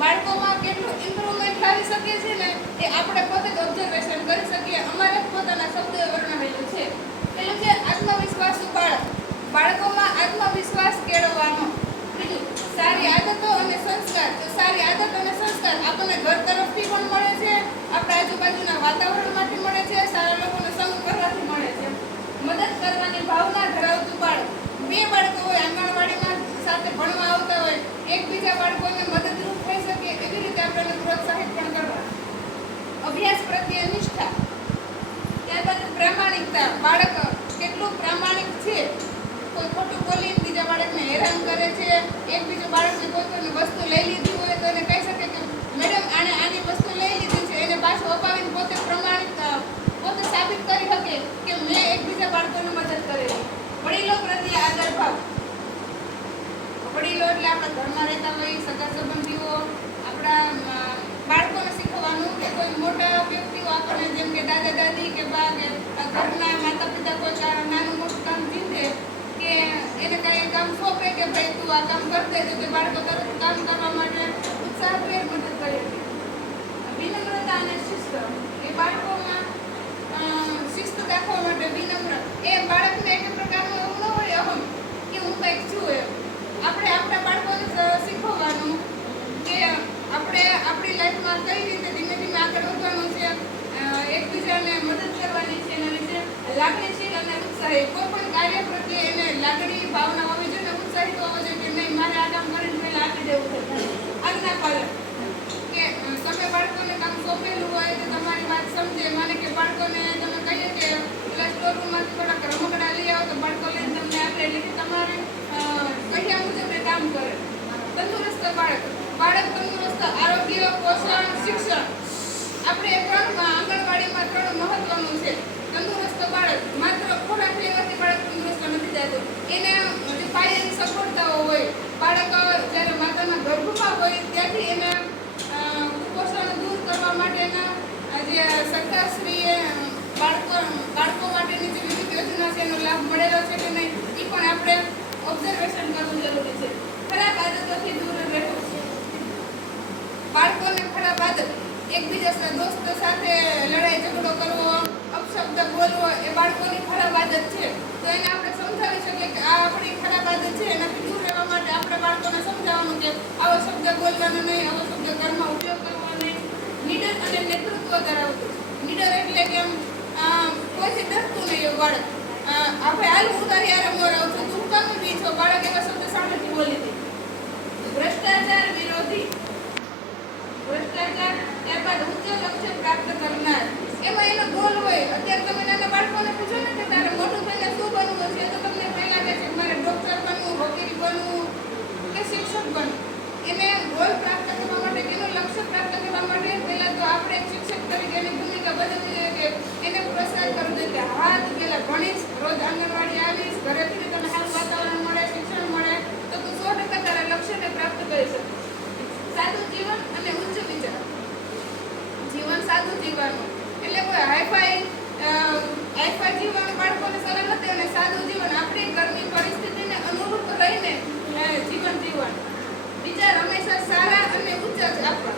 બાળકોમાં કેટલું ઇમ્પ્રુવમેન્ટ લાવી શકીએ છીએ ને એ આપણે પોતે જ ઓબ્ઝર્વેશન કરી શકીએ. અમારે પોતાના શબ્દોએ વર્ણવેલું છે. પેલું છે આત્મવિશ્વાસુ બાળક. બાળકોમાં આત્મવિશ્વાસ કેળવવાનો. બીજું સારી આદતો અને સંસ્કાર. તો સારી આદત અને સંસ્કાર આપણને ઘર તરફથી પણ મળે છે, આપણા આજુબાજુના વાતાવરણમાંથી મળે છે, સારા લોકોનો સંગ કરવાથી મળે છે. મદદ કરવાની ભાવના ધરાવતું બાળક. બે બાળકો હોય આંગણવાડીમાં સાથે ભણવા આવતા હોય, એકબીજા બાળકોને મદદરૂપ થઈ શકે એવી રીતે આપણે પ્રોત્સાહિત પણ કરવા. અભ્યાસ પ્રત્યે નિષ્ઠા. ત્યારબાદ પ્રામાણિકતા. બાળક કેટલું પ્રામાણિક છે, કોઈ ખોટું બોલીને બીજા બાળકને હેરાન કરે છે, એકબીજા બાળકને કોઈ વસ્તુ લઈ લીધી હોય તો એને કહી શકે કે મેડમ આને આની વસ્તુ લઈ લીધી છે, એને પાછું અપાવીને પોતે પ્રમાણિક પોતે સાબિત કરી શકે કે મેં એકબીજા બાળકોને મદદ કરેલી. વડીલો પ્રત્યે આદર ભાવ. વડીલો એટલે આપણા ઘરમાં રહેતા હોય સગા સંબંધીઓ, આપણા બાળકોને શીખવાનું કે કોઈ મોટા વ્યક્તિઓ આપણને જેમ કે દાદા દાદી કે બા કે ઘરના માતા પિતા કોઈ નાનું મોટું કામ દીધે કે એને કઈ કામ સોંપે કે ભાઈ તું આ કામ કરતે તો તે બાળકો તરત કામ કરવા માટે ઉત્સાહભેર મદદ કરે. વિનમ્રતા અને શિસ્ત. એ બાળકોમાં શિસ્ત દાખવવા માટે વિનમ્ર. એ બાળકને એક પ્રકારનું એવું ન હોય અહમ કે હું કંઈક છું એમ. આપણે આપણા બાળકોને શીખવવાનું કે આપણે આપણી લાઈફમાં કઈ રીતે ધીમે ધીમે આગળ વધવાનું છે, એકબીજાને મદદ કરવાની છે, એના વિશે લાગણીશીલ અને ઉત્સાહી. કોઈ પણ કાર્ય પ્રત્યે એને લાગણી ભાવના હોવી જોઈએ, ઉત્સાહિત હોવો જોઈએ કે નહીં મારે આ કામ કરીને પહેલાં આપી દેવું છે. આજ્ઞા પાલન. કે તમે બાળકોને કામ સોંપેલું હોય તો તમારી વાત સમજે. માને કે બાળકોને તમે કહીએ કે પેલા સ્ટોર રૂમમાંથી થોડાક રમકડા લઈ આવો તો બાળકો લઈને તમને આપે, એટલે કે તમારે કહ્યા મુજબ એ કામ કરે. તંદુરસ્ત બાળક. બાળક તંદુરસ્ત. આરોગ્ય, પોષણ, શિક્ષણ. આપણે આંગણવાડીમાં 3 મહત્વનું છે. તંદુરસ્ત બાળક માત્ર ખોરાક લેવાથી બાળક તંદુરસ્ત નથી થતું. એને જે પાયાની સગવડતાઓ હોય, બાળક જ્યારે માતાના ગર્ભમાં હોય ત્યાંથી એને કુપોષણ દૂર કરવા માટેના જે સરકારશ્રીએ બાળકો માટેની જે વિવિધ યોજના છે એનો લાભ મળેલો છે કે નહીં એ પણ આપણે ઓબ્ઝર્વેશન કરવું જરૂરી છે. ખરાબ આદતોથી દૂર રહેવું. બાળકોને ખરાબ આદત, એકબીજા દોસ્તો સાથે લડાઈ ઝઘડો કરવો, અપશબ્દ બોલવો એ બાળકોની ખરાબ આદત છે. તો એને આપણે સમજાવી શકીએ કે આ આપણી ખરાબ આદત છે, એનાથી દૂર રહેવા માટે આપણે બાળકોને સમજાવવાનું કે આવો શબ્દ બોલવાનો નહીં, આવો શબ્દ ઘરમાં ઉપયોગ કરવો નહીં. નીડર અને નેતૃત્વ ધરાવતું. નીડર એટલે કે કોઈથી ડરતું નહીં એવું બાળક. આપણે હાલ હું તારી યારે મોરાવું છું, તું કામ બી છો, બાળક એવા શબ્દ સામેથી બોલી દે. ભ્રષ્ટાચાર વિરોધી. ભ્રષ્ટાચાર. ત્યારબાદ ઉચ્ચ લક્ષ્ય પ્રાપ્ત કરનાર. એમાં એનો ગોલ હોય. અત્યારે તમે નાના બાળકોને પૂછો ને કે તારે મોટું થઈને શું બનવું છે તો તમને પહેલા કહે છે મારે ડોક્ટર બનવું, વકીલ બનવું કે શિક્ષક બનવું. એને ગોલ પ્રાપ્ત કરવા માટે, એનું લક્ષ્ય પ્રાપ્ત કરવા માટે પહેલા તો આપણે એક શિક્ષક તરીકે એની ભૂમિકા ભજવવી જોઈએ કે એને પ્રોત્સાહિત કરવું જોઈએ કે હા તું પહેલા ભણીશ, રોજ આંગણવાડી આવીશ, ઘરેથી તને સારું વાતાવરણ મળે, શિક્ષણ મળે તો તું 100% તારા લક્ષ્યને પ્રાપ્ત કરી શકીશ. સાદું જીવન અને ઉચ્ચ વિચાર. જીવન સાદું જીવવાનું એટલે કોઈ હાઈફાઈ જીવન બાળકોને સરળ નથી અને સાદું જીવન આપણી ઘરની પરિસ્થિતિને અનુરૂપ રહીને જીવન જીવવાનું. વિચાર હંમેશા સારા અને ઉચ્ચ આપવા.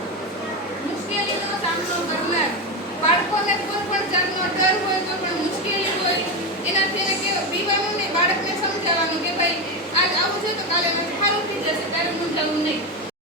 મુશ્કેલીનો સામનો કરનાર. બાળકોને કોઈ પણ જાતનો ડર હોય, કોઈ પણ મુશ્કેલી હોય એનાથી એને કે બીવાનું નહીં, બાળકને સમજાવવાનું કે ભાઈ આજ આવું છે તો કાલે સારું થઈ જશે, ત્યારે મૂંઝાવું નહીં.